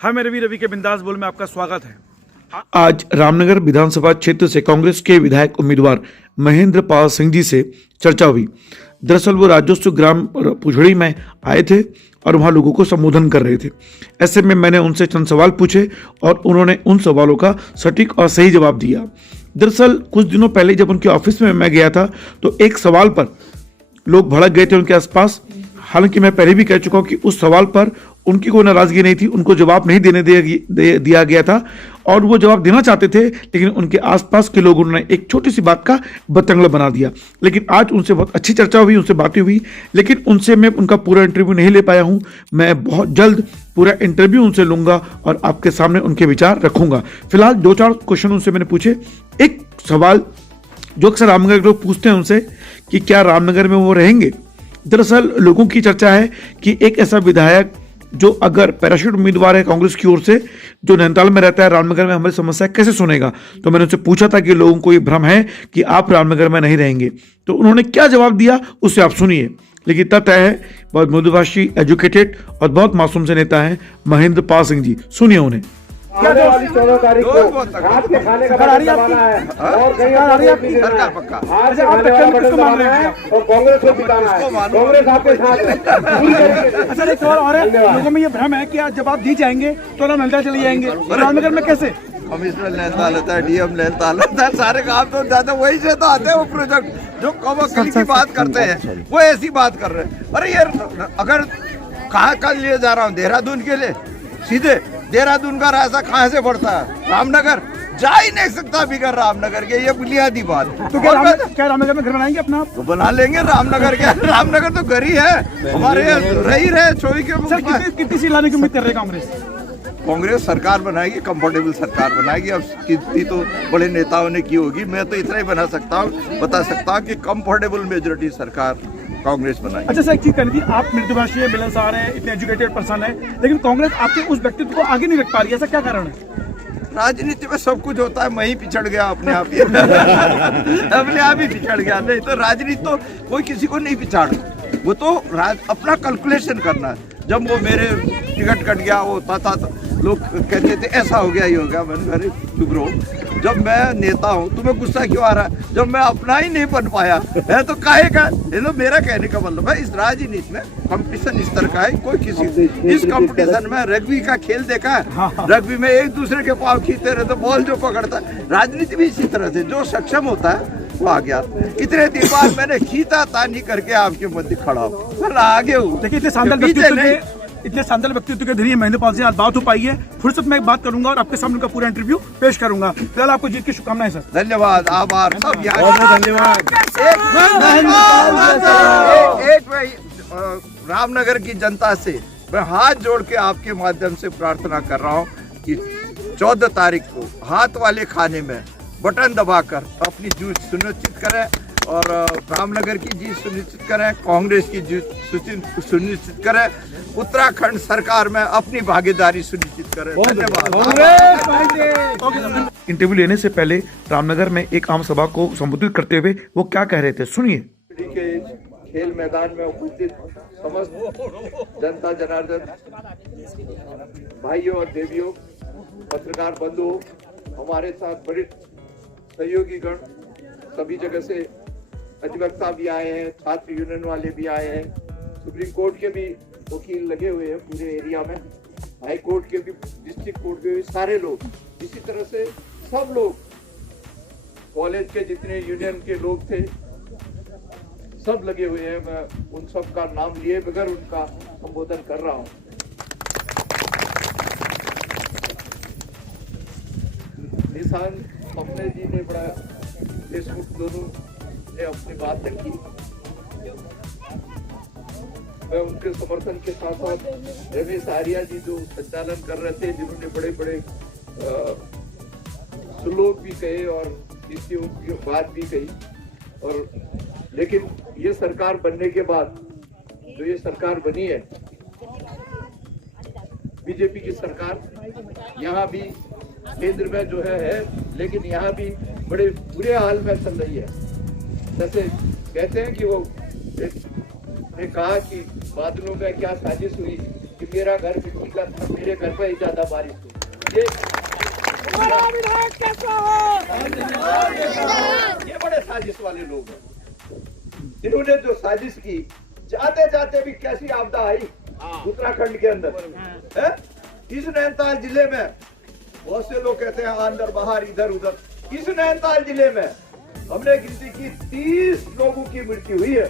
हाँ मेरे वीर रवि के बिंदास बोल में आपका स्वागत है। आज रामनगर विधानसभा क्षेत्र से कांग्रेस के विधायक उम्मीदवार महेंद्र पाल सिंह जी से चर्चा हुई। दरअसल वो राजस्व ग्राम पुछड़ी में आए थे और वहां लोगों को संबोधन कर रहे थे। ऐसे में मैंने उनसे चंद सवाल पूछे और उन्होंने उन सवालों का सटीक और सही जवाब दिया। दरअसल कुछ दिनों पहले जब उनके ऑफिस में मैं गया था तो एक सवाल पर लोग भड़क गए थे उनके आसपास। हालांकि मैं पहले भी कह चुका हूं कि उस सवाल पर उनकी कोई नाराजगी नहीं थी, उनको जवाब नहीं देने दिया गया था और वो जवाब देना चाहते थे, लेकिन उनके आसपास के लोगों ने एक छोटी सी बात का बतंगड़ बना दिया। लेकिन आज उनसे बहुत अच्छी चर्चा हुई, उनसे बातें हुई, लेकिन उनसे मैं उनका पूरा इंटरव्यू नहीं ले पाया हूं। मैं बहुत जल्द पूरा इंटरव्यू उनसे लूंगा और आपके सामने उनके विचार रखूंगा। फिलहाल 2-4 क्वेश्चन उनसे मैंने पूछे। एक सवाल जो अक्सर रामनगर के लोग पूछते हैं उनसे कि क्या रामनगर में वो रहेंगे। दरअसल लोगों की चर्चा है कि एक ऐसा विधायक जो अगर पैराशूट उम्मीदवार है कांग्रेस की ओर से, जो नैनीताल में रहता है, रामनगर में हमारी समस्या कैसे सुनेगा। तो मैंने उनसे पूछा था कि लोगों को ये भ्रम है कि आप रामनगर में नहीं रहेंगे, तो उन्होंने क्या जवाब दिया उससे आप सुनिए। लेकिन तथ्य है बहुत मृदुभाषी, एजुकेटेड और बहुत मासूम से नेता है महेंद्र पाल सिंह जी। सुनिए उन्हें। आने वाली 14 तारीख को हाथ के खाने का बटन दबाना है और कहीं सरकार पक्का हाथ से खाने का बटन दबाना है और कांग्रेस को जिताना है। कांग्रेस आपके साथ है। अच्छा एक सवाल और है, लोगों में ये भ्रम है कि आज जब आप दी जाएंगे तो हम नैनीताल चले जाएंगे, रामनगर में कैसे? कमिश्नर नैनीताल होता है, डीएम नैनीताल होता है, सारे काम तो ज्यादा वही से तो आते हैं। वो प्रोजेक्ट जो कमर्शियल की बात करते हैं वो ऐसी बात कर रहे हैं। अरे यार अगर कहाँ का लिए जा रहा हूँ, देहरादून के लिए, सीधे देहरादून का रास्ता कहाँ से पड़ता है? रामनगर जा ही नहीं सकता बिगर रामनगर के, ये बुनियादी बात। तो क्या रामनगर में घर बनाएंगे अपना आप? तो बना लेंगे रामनगर के। रामनगर तो घर ही है हमारे, रही रहे 24 के। कितनी सीट लाने की उम्मीद कर रहे हैं कांग्रेस? कांग्रेस सरकार बनाएगी, कंफर्टेबल सरकार बनाएगी। अब कितनी तो बड़े नेताओं ने की होगी, मैं तो इतना ही बता सकता हूँ कि कंफर्टेबल मेजोरिटी सरकार कांग्रेस बनाई। अच्छा सर, एक चीज करनी थी, आप मृदुभाषी है, मिलनसार है, इतने एजुकेटेड पर्सन है, लेकिन कांग्रेस आपके उस व्यक्तित्व को आगे नहीं रख पा रही है, ऐसा क्या कारण है? राजनीति में सब कुछ होता है, मैं ही पिछड़ गया अपने आप ही अपने आप ही पिछड़ गया। नहीं तो राजनीति तो कोई किसी को नहीं पिछाड़, वो तो अपना कैलकुलेशन करना है। जब वो मेरे टिकट कट गया, वो होता था तो लोग कहते थे ऐसा हो गया, ये हो गया। मैंने अरे चुप रहो, जब मैं नेता हूँ तुम्हें गुस्सा क्यों आ रहा है? जब मैं अपना ही नहीं बन पाया है तो काहे का? ये तो मेरा कहने का मतलब है, इस राजनीति में कंपटीशन इस तरह का है। कोई किसी इस कंपटीशन में रग्बी का खेल देखा है? रग्बी में एक दूसरे के पाँव खींचते रहे तो बॉल जो पकड़ता है, राजनीति भी इसी तरह से, जो सक्षम होता है वो आ गया। इतने दिन बाद मैंने खींचा तानी करके आपके मध्य खड़ा हूँ, आगे हूँ। देखिए इतने शानदार व्यक्तित्व के धनी महेंद्र पाल सिंह आज बात हो पाई है। फुर्सत में एक बात करूंगा और आपके सामने उनका पूरा इंटरव्यू पेश करूंगा। फिलहाल आपको जीत की शुभकामनाएं सर। धन्यवाद, आभार सब। धन्यवाद। रामनगर की जनता से मैं हाथ जोड़ के आपके माध्यम से प्रार्थना कर रहा हूँ कि 14 तारीख को हाथ वाले खाने में बटन दबाकर अपनी जीत सुनिश्चित करें और रामनगर की जीत सुनिश्चित करें, कांग्रेस की जीत सुनिश्चित करें, उत्तराखंड सरकार में अपनी भागीदारी सुनिश्चित करें। धन्यवाद। इंटरव्यू लेने से पहले रामनगर में एक आम सभा को संबोधित करते हुए वो क्या कह रहे थे, सुनिए। के खेल मैदान में उपस्थित समस्त जनता जनार्दन, भाइयों और देवियों, पत्रकार बंधुओं, हमारे साथ वरिष्ठ सहयोगी गण, सभी जगह से अधिवक्ता भी आए हैं, छात्र यूनियन वाले भी आए हैं, सुप्रीम कोर्ट के भी वकील लगे हुए हैं पूरे एरिया में, हाई कोर्ट के भी, डिस्ट्रिक्ट कोर्ट के भी सारे लोग, इसी तरह से सब लोग, कॉलेज के जितने यूनियन के लोग थे सब लगे हुए हैं। मैं उन सब का नाम लिए बगैर उनका संबोधन कर रहा हूँ। निशान अपने जी ने बड़ा फेसबुक दोनों ने अपनी बात रखी, मैं उनके समर्थन के साथ साथ रमेश आर्या जी जो संचालन कर रहे थे, जिन्होंने बड़े बड़े श्लोक भी कहे और इसकी उनकी बात भी कही। और लेकिन ये सरकार बनने के बाद जो ये सरकार बनी है, बीजेपी की सरकार, यहाँ भी केंद्र में जो है, लेकिन यहाँ भी बड़े बुरे हाल में चल रही है। जैसे कहते हैं कि वो ने कहा कि बादलों में क्या साजिश हुई कि मेरा घर मिट्टी का था, मेरे घर पे ही ज्यादा बारिश हुई। ये बड़े साजिश वाले लोग हैं, इन्होंने जो साजिश की, जाते जाते भी कैसी आपदा आई उत्तराखंड के अंदर है? इस नैनीताल जिले में बहुत से लोग कहते हैं अंदर बाहर इधर उधर, इस नैनीताल जिले में हमने गिनती की 30 लोगों की मृत्यु हुई है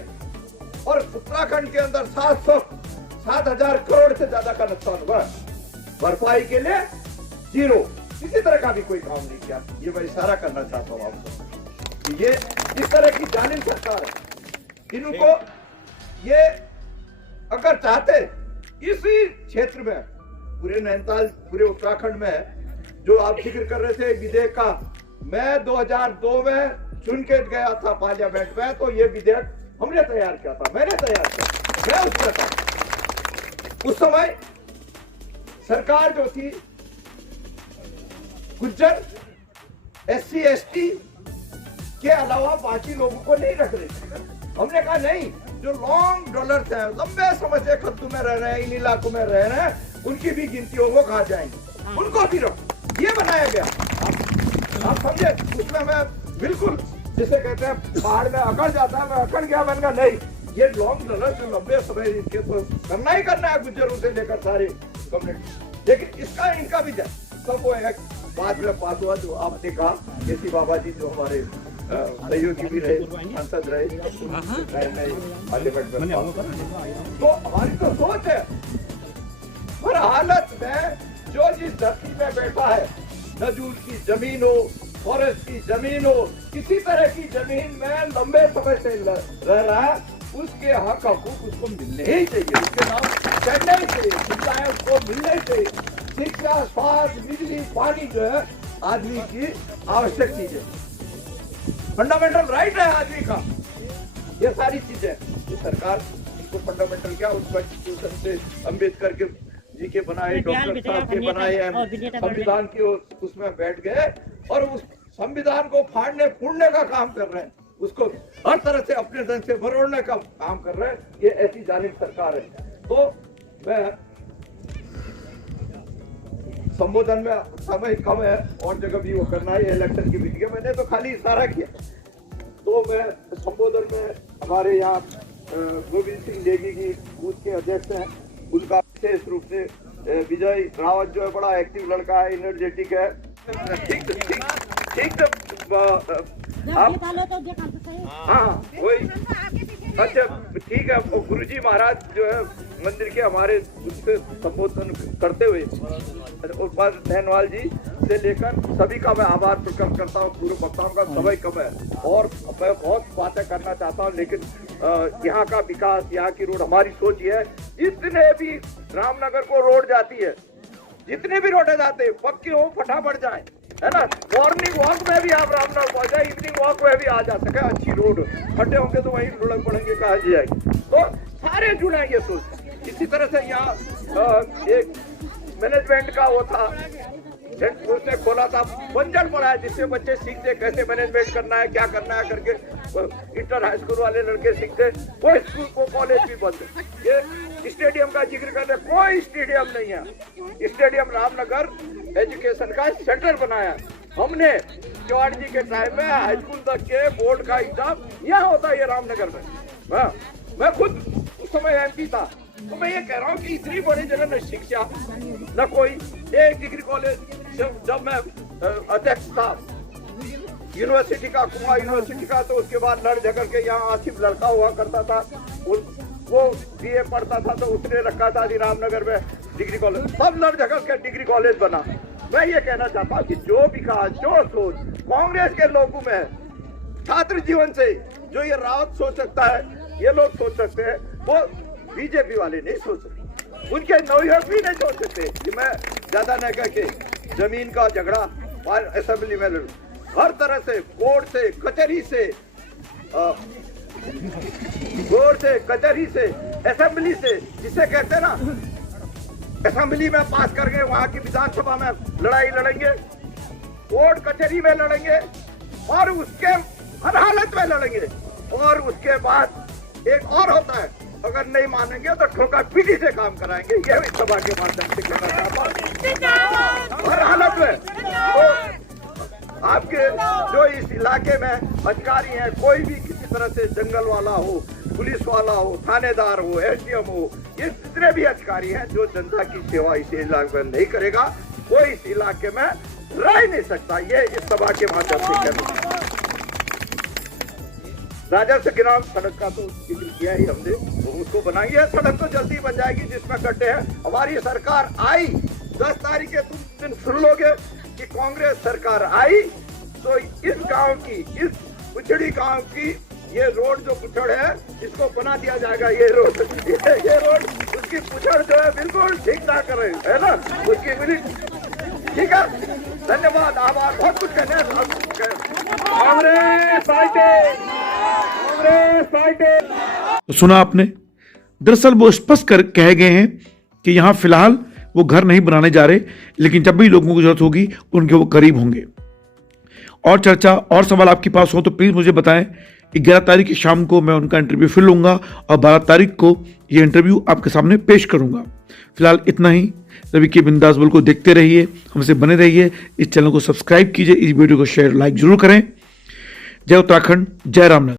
और उत्तराखंड के अंदर 7,000 करोड़ से ज्यादा का नुकसान हुआ। भरपाई के लिए जीरो, किसी तरह का भी कोई काम नहीं किया। ये मैं इशारा करना चाहता हूँ आपको, ये इस तरह की जालिम सरकार है। इनको ये अगर चाहते इसी क्षेत्र में, पूरे नैनीताल, पूरे उत्तराखंड में जो आप जिक्र कर रहे थे विधेयक का, मैं 2002 में चुन के गया था पार्लियामेंट में, तो ये विधेयक हमने तैयार किया था, मैंने तैयार किया, मैं उसमें था। उस समय सरकार जो थी गुज्जर, SC ST के अलावा बाकी लोगों को नहीं रख रही थी। हमने कहा नहीं, जो लॉन्ग डॉलर्स हैं, लंबे समय से खत्तू में रह रहे हैं, इन इलाकों में रह रहे हैं, उनकी भी गिनती हो, वो कहा जाएंगे, उनको भी रखो। ये बनाया गया, आप समझे? उसमें मैं बिल्कुल जिसे कहते हैं पहाड़ में अकड़ जाता है, मैं अकड़ गया, मैंने कहा नहीं, ये लॉन्ग डॉलर जो लंबे समय इनके तो करना ही करना है, गुज्जरों से लेकर सारे कम्युनिटी, लेकिन इसका इनका भी जाए। सब वो एक बाद में पास हुआ जो आपने कहा, केसी बाबा जी जो हमारे सहयोगी भी रहे, सांसद रहे, पार्लियामेंट में, तो हमारी तो सोच है हर हालत में जो जिस धरती में बैठा है, नजूल की जमीन हो, फॉरेस्ट की जमीन हो, किसी तरह की जमीन में लंबे समय से रह रहा है, उसके हक हकूक उसको मिलने ही चाहिए, उसके नाम चढ़ने ही चाहिए, शिक्षाएं उसको मिलने ही चाहिए। शिक्षा, स्वास्थ्य, बिजली, पानी जो है आदमी की आवश्यक चीज है, फंडामेंटल राइट है आदमी का। ये सारी चीजें ये सरकार इसको फंडामेंटल क्या, उस कॉन्स्टिट्यूशन से अम्बेडकर के जी के बनाए, डॉक्टर साहब के बनाए, संविधान की उसमें बैठ गए और उस संविधान को फाड़ने फूड़ने का काम कर रहे हैं, उसको हर तरह से अपने ढंग से बरोड़ने का काम कर रहे हैं। ये ऐसी जालिम सरकार है। तो मैं संबोधन में समय कम है और जगह भी वो करना है, इलेक्शन की मीटिंग है, मैंने तो खाली इशारा किया। तो मैं संबोधन में हमारे यहाँ गोविंद सिंह नेगी की बूथ के अध्यक्ष हैं, उनका विशेष रूप से विजय रावत जो है बड़ा एक्टिव लड़का है, एनर्जेटिक है। ठीक आप हाँ वही अच्छा ठीक है। गुरुजी महाराज जो है मंदिर के हमारे उससे संबोधन करते हुए उपाध्याय धनवाल जी से लेकर सभी का मैं आभार प्रकट करता हूँ। पूर्व वक्ताओं का समय कम है और मैं बहुत बातें करना चाहता हूँ, लेकिन यहाँ का विकास, यहाँ की रोड, हमारी सोच ये है जितने भी रामनगर को रोड जाती है, जितने भी रोडें जाते हैं पक्की हो, फटाफट जाए, है ना। मॉर्निंग वॉक में भी आप रामनगर पहुंच जाए, इवनिंग वॉक में भी आ जा सके, अच्छी रोड, खड्डे होंगे तो वहीं लुढ़क पड़ेंगे, कहा जाएगी, तो सारे जुड़ेंगे सोच। इसी तरह से यहाँ एक मैनेजमेंट का वो था, उसने खोला था, बंजर पड़ा है, जिससे बच्चे सीखते कैसे मैनेजमेंट करना है, क्या करना है करके, इंटर हाई स्कूल वाले लड़के सीखते। कोई स्कूल को कॉलेज भी बंद है। ये स्टेडियम का जिक्र करते, कोई स्टेडियम नहीं है। स्टेडियम रामनगर एजुकेशन का सेंटर बनाया हमने। चौहान जी के टाइम में हाई स्कूल तक के बोर्ड का एग्जाम यहाँ होता है, ये रामनगर में। हाँ, मैं खुद उस समय MP था, तो मैं ये कह रहा हूँ कि इतनी बड़ी जगह न शिक्षा न कोई एक डिग्री कॉलेज। जब मैं अध्यक्ष था यूनिवर्सिटी का, कुमार यूनिवर्सिटी का, तो उसके बाद लड़ झगड़ के यहाँ आसिफ लड़का हुआ करता था, वो BA पढ़ता था, तो उसने रखा था रामनगर में डिग्री कॉलेज, सब लड़ झगड़ के डिग्री कॉलेज बना। मैं ये कहना चाहता हूँ कि जो विकास, जो सोच कांग्रेस के लोगों में, छात्र जीवन से जो ये रावत सोच सकता है, ये लोग सोच सकते हैं, वो BJP वाले नहीं सोच सकते, उनके नवयुवक भी नहीं सोच सकते कि मैं ज्यादा न कह के जमीन का झगड़ा असेंबली में लड़ूं। हर तरह से कोर्ट से, कचहरी से, असेंबली से, जिसे कहते हैं ना, असेंबली में पास करके वहां की विधानसभा में लड़ाई लड़ेंगे, कोर्ट कचहरी में लड़ेंगे, और उसके हर हालत में लड़ेंगे। और उसके बाद एक और होता है, अगर नहीं मानेंगे तो ठोका पीटी से काम कराएंगे। ये इस सभा के माध्यम से कहना चाहता हूं। हर हालत में तो आपके जो इस इलाके में अधिकारी हैं, कोई भी किसी तरह से जंगल वाला हो, पुलिस वाला हो, थानेदार हो, एसडीएम हो, ये जितने भी अधिकारी हैं जो जनता की सेवा इस इलाके में नहीं करेगा, कोई इस इलाके में रह ही नहीं सकता। ये इस सभा के माध्यम से कहना। राजस्व ग्राम सड़क का तो जिक्र किया ही हमने, तो उसको बनाएंगे। सड़क तो जल्दी बन जाएगी जिसमें गड्ढे हैं। हमारी सरकार आई 10 तारीख के तुम दिन सुन लोगे कि कांग्रेस सरकार आई तो इस गांव की, इस पिछड़ी गांव की ये रोड जो पुछड़ है इसको बना दिया जाएगा। ये रोड उसकी पुछड़ जो है बिल्कुल ठीक ठाक करे है ना, उसकी ठीक है। धन्यवाद, आभार। बहुत कुछ कहने तो सुना आपने, दरअसल वो स्पष्ट कर कह गए हैं कि यहाँ फिलहाल वो घर नहीं बनाने जा रहे, लेकिन जब भी लोगों को जरूरत होगी उनके वो करीब होंगे। और चर्चा और सवाल आपके पास हो तो प्लीज मुझे बताएं। 11 तारीख की शाम को मैं उनका इंटरव्यू फिर लूंगा और 12 तारीख को ये इंटरव्यू आपके सामने पेश करूंगा। फिलहाल इतना ही। रवि के बिंदास बोल को देखते रहिए, हमसे बने रहिए, इस चैनल को सब्सक्राइब कीजिए, इस वीडियो को शेयर लाइक जरूर करें। जय उत्तराखंड, जय रामनगर।